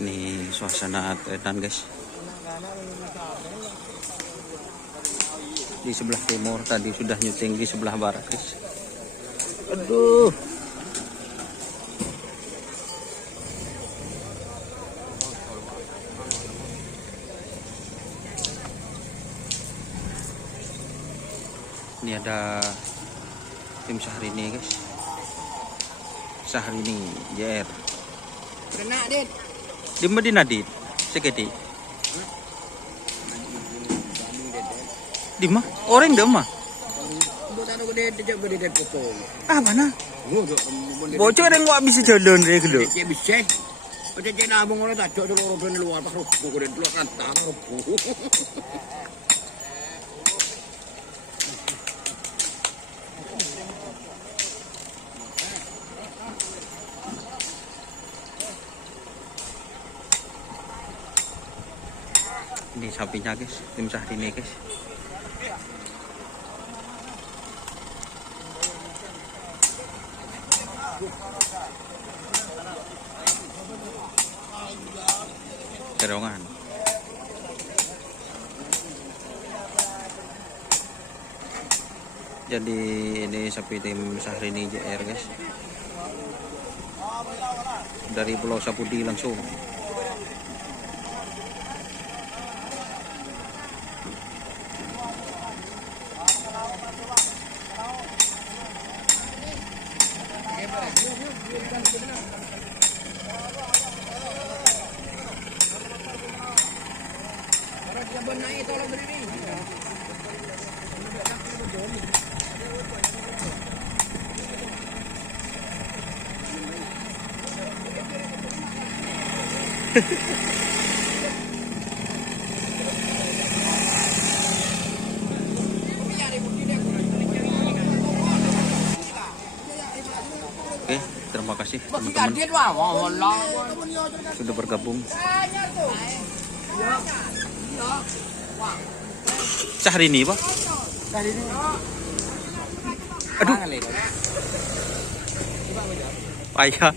Ini suasana tretan guys. Di sebelah timur tadi sudah nyuting di sebelah barat guys. Aduh. Ini ada tim Syahrini guys. Syahrini JR. Kena dit. Di Medina dit. Seketi. Di mah? Orang deh mah. Ah mana? Bocor yang gak bisa jalan deh gitu. Bisa. Macam nabung orang tak cocok orang luar tak rupu kau luar kantang rupu. Ini sapinya guys, tim Syahrini guys. Kerongan. Jadi ini sapi tim Syahrini JR guys. Dari Pulau Sapudi langsung. Oke, terima kasih teman-teman sudah bergabung. Syahrini Pak. Aduh. Payah.